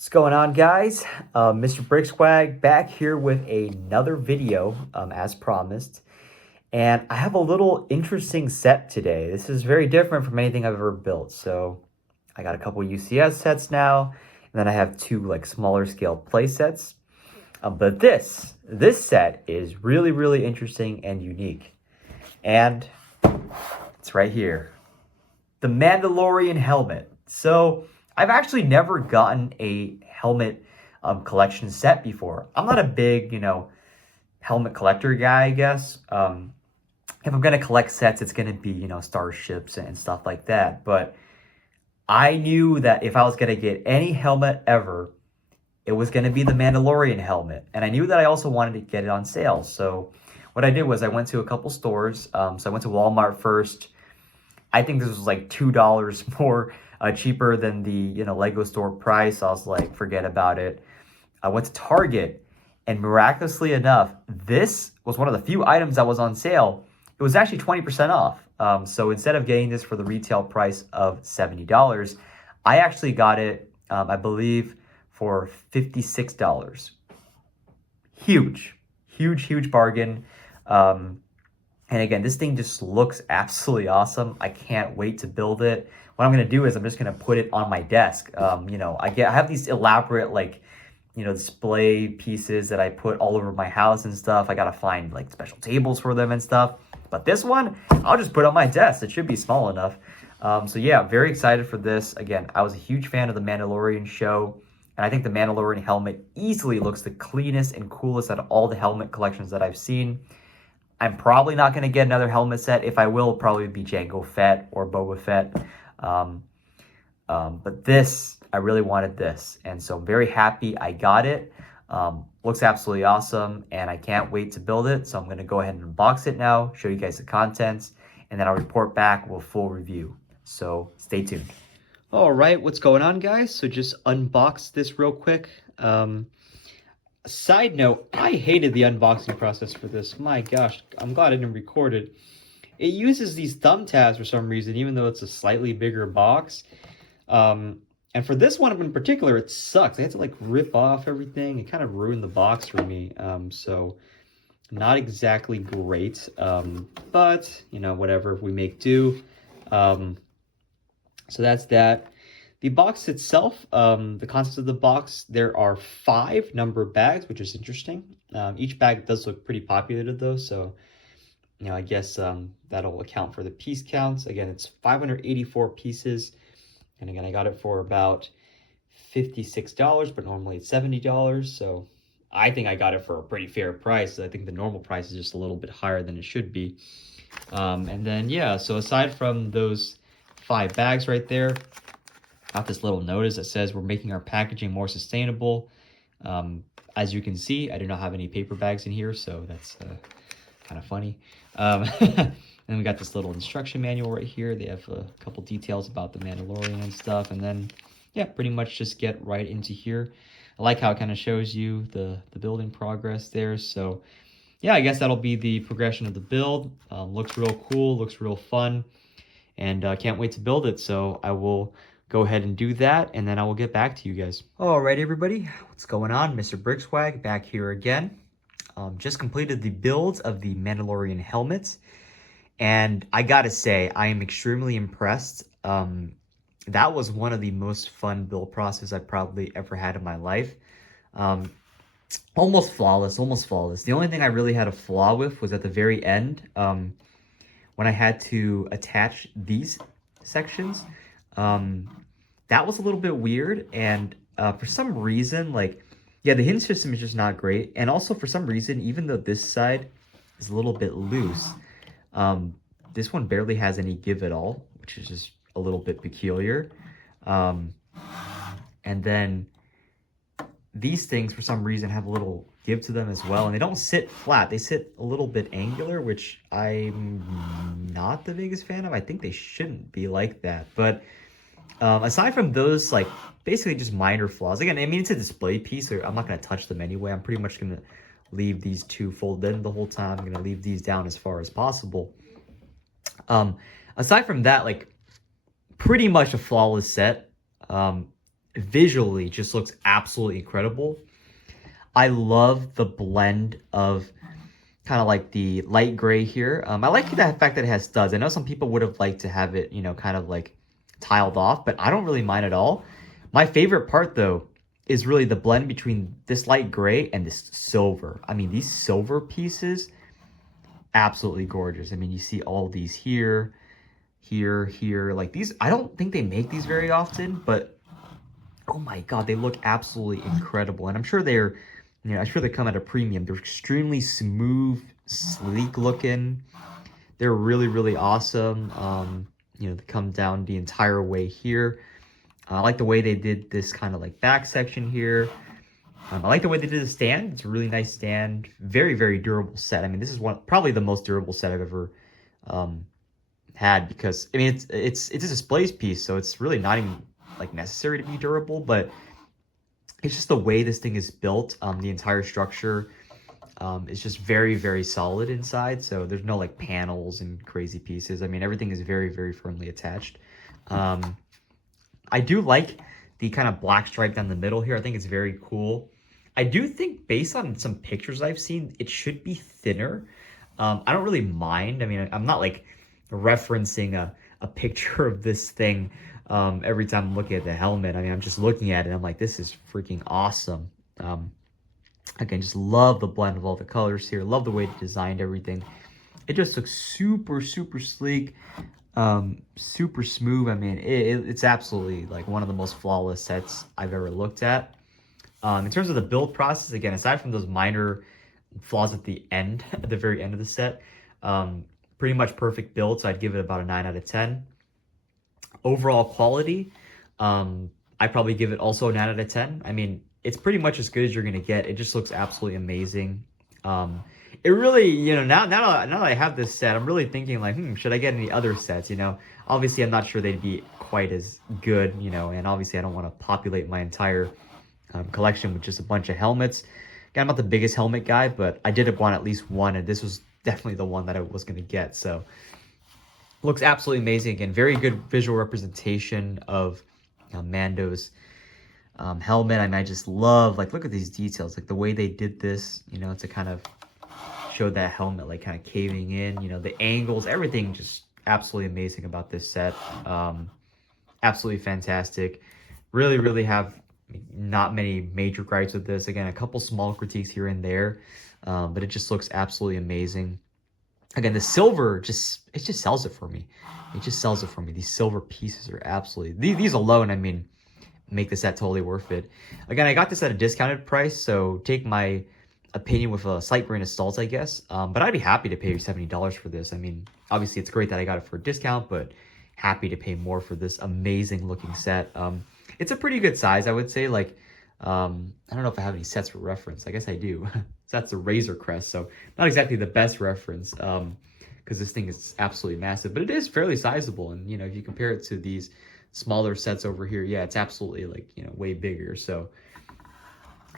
What's going on, guys? Mr. Brickswag back here with another video as promised. And I have a little interesting set today. This is very different from anything I've ever built. So I got a couple UCS sets now, and then I have two like smaller scale play sets. But this set is really, really interesting and unique. And it's right here. The Mandalorian Helmet. So I've actually never gotten a helmet collection set before. I'm not a big, helmet collector guy, I guess. If I'm going to collect sets, it's going to be, starships and stuff like that. But I knew that if I was going to get any helmet ever, it was going to be the Mandalorian helmet. And I knew that I also wanted to get it on sale. So what I did was I went to a couple stores. So I went to Walmart first. I think this was like $2 more cheaper than the Lego store price. I was like, forget about it. I went to Target, and miraculously enough, this was one of the few items that was on sale. It was actually 20% off. So instead of getting this for the retail price of $70, I actually got it, I believe, for $56. Huge bargain. And again, this thing just looks absolutely awesome. I can't wait to build it. What I'm going to do is I'm just going to put it on my desk. I have these elaborate display pieces that I put all over my house and stuff. I got to find like special tables for them and stuff. But this one, I'll just put on my desk. It should be small enough. So yeah, very excited for this. Again, I was a huge fan of the Mandalorian show. And I think the Mandalorian helmet easily looks the cleanest and coolest out of all the helmet collections that I've seen. I'm probably not going to get another helmet set. If I will, it'll probably be Jango Fett or Boba Fett. But this, I really wanted this. And so I'm very happy I got it. Looks absolutely awesome. And I can't wait to build it. So I'm going to go ahead and unbox it now, show you guys the contents, and then I'll report back with a full review. So stay tuned. All right, what's going on, guys? So just unbox this real quick. Side note, I hated the unboxing process for this. My gosh, I'm glad I didn't record it. It uses these thumb tabs for some reason, even though it's a slightly bigger box. And for this one in particular, it sucks. I had to like rip off everything. It kind of ruined the box for me. So not exactly great. But, whatever, we make do. So that's that. The box itself, the contents of the box, there are 5 numbered bags, which is interesting. Each bag does look pretty populated though, so I guess that'll account for the piece counts. Again, it's 584 pieces, and again, I got it for about $56, but normally it's $70, so I think I got it for a pretty fair price. I think the normal price is just a little bit higher than it should be. And then, yeah, so aside from those 5 bags right there, got this little notice that says we're making our packaging more sustainable. As you can see, I do not have any paper bags in here, so that's kind of funny. And we got this little instruction manual right here. They have a couple details about the Mandalorian and stuff. And then, yeah, pretty much just get right into here. I like how it kind of shows you the building progress there. So, yeah, I guess that'll be the progression of the build. Looks real cool, looks real fun. And can't wait to build it. So I will go ahead and do that, and then I will get back to you guys. All right, everybody, what's going on? Mr. Brickswag back here again. Just completed the build of the Mandalorian helmet, and I gotta say, I am extremely impressed. That was one of the most fun build process I've probably ever had in my life. Almost flawless. The only thing I really had a flaw with was at the very end, when I had to attach these sections. That was a little bit weird, and for some reason, the hinge system is just not great, and also for some reason, even though this side is a little bit loose, this one barely has any give at all, which is just a little bit peculiar. And then these things for some reason have a little give to them as well, and they don't sit flat, they sit a little bit angular, which I'm not the biggest fan of. I think they shouldn't be like that, but aside from those, basically just minor flaws. Again, I mean, it's a display piece, so I'm not going to touch them anyway. I'm pretty much going to leave these two folded in the whole time. I'm going to leave these down as far as possible. Aside from that, pretty much a flawless set. visually just looks absolutely incredible. I love the blend of kind of like the light gray here. I like the fact that it has studs. I know some people would have liked to have it, you know, kind of like tiled off, but I don't really mind at all. My favorite part though is really the blend between this light gray and this silver. I mean, these silver pieces, absolutely gorgeous. I mean, you see all these here, here, like these. I don't think they make these very often, but oh my God, they look absolutely incredible. And I'm sure they're, you know, I'm sure they come at a premium. They're extremely smooth, sleek looking. They're really, really awesome. You know, they come down the entire way here. I like the way they did this kind of like back section here. I like the way they did the stand. It's a really nice stand. Very, very durable set. I mean, this is probably the most durable set I've ever had, because I mean it's a displays piece, so it's really not even like necessary to be durable, but it's just the way this thing is built. The entire structure is just very, very solid inside. So there's no like panels and crazy pieces. I mean, everything is very, very firmly attached. I do like the kind of black stripe down the middle here. I think it's very cool. I do think based on some pictures I've seen, it should be thinner. I don't really mind. I mean, I'm not like referencing a picture of this thing every time I'm looking at the helmet. I mean, I'm just looking at it. I'm like, this is freaking awesome. Again, just love the blend of all the colors here. Love the way they designed everything. It just looks super, super sleek, super smooth. I mean, it's absolutely like one of the most flawless sets I've ever looked at. In terms of the build process, again, aside from those minor flaws at the end, at the very end of the set, pretty much perfect build. So I'd give it about a 9 out of 10. Overall quality, I'd probably give it also a 9 out of 10. I mean, it's pretty much as good as you're going to get. It just looks absolutely amazing. It really, you know, now that I have this set, I'm really thinking like, should I get any other sets? You know, obviously I'm not sure they'd be quite as good, you know, and obviously I don't want to populate my entire collection with just a bunch of helmets. Again, I'm not the biggest helmet guy, but I did want at least one, and this was definitely the one that I was going to get. So looks absolutely amazing. Again, very good visual representation of Mando's helmet. I mean, I just love, like, look at these details, like the way they did this, you know, to kind of show that helmet like kind of caving in, you know, the angles, everything just absolutely amazing about this set. Absolutely fantastic. Really, really have not many major gripes with this. Again, a couple small critiques here and there, but it just looks absolutely amazing. Again, the silver it just sells it for me. It just sells it for me. These silver pieces are absolutely, these alone, I mean, make the set totally worth it. Again, I got this at a discounted price, so take my opinion with a slight grain of salt, I guess. But I'd be happy to pay $70 for this. I mean, obviously it's great that I got it for a discount, but happy to pay more for this amazing looking set. It's a pretty good size, I would say. Like, I don't know if I have any sets for reference. I guess I do. So that's a Razor Crest, so not exactly the best reference, because this thing is absolutely massive, but it is fairly sizable. And, you know, if you compare it to these smaller sets over here, yeah, it's absolutely, like, you know, way bigger. So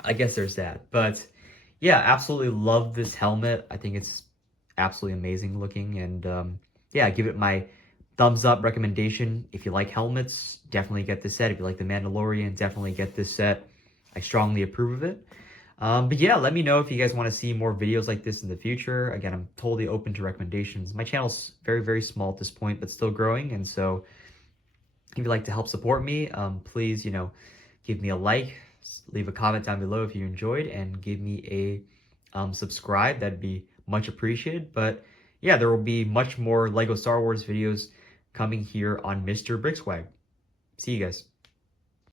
I guess there's that. But yeah, absolutely love this helmet. I think it's absolutely amazing looking. And yeah, I give it my thumbs up recommendation. If you like helmets, definitely get this set. If you like the Mandalorian, definitely get this set. I strongly approve of it. But yeah, let me know if you guys want to see more videos like this in the future. Again, I'm totally open to recommendations. My channel's very, very small at this point, but still growing. And so if you'd like to help support me, please, you know, give me a like, leave a comment down below if you enjoyed, and give me a subscribe. That'd be much appreciated. But yeah, there will be much more Lego Star Wars videos coming here on Mr. Brickswag. See you guys.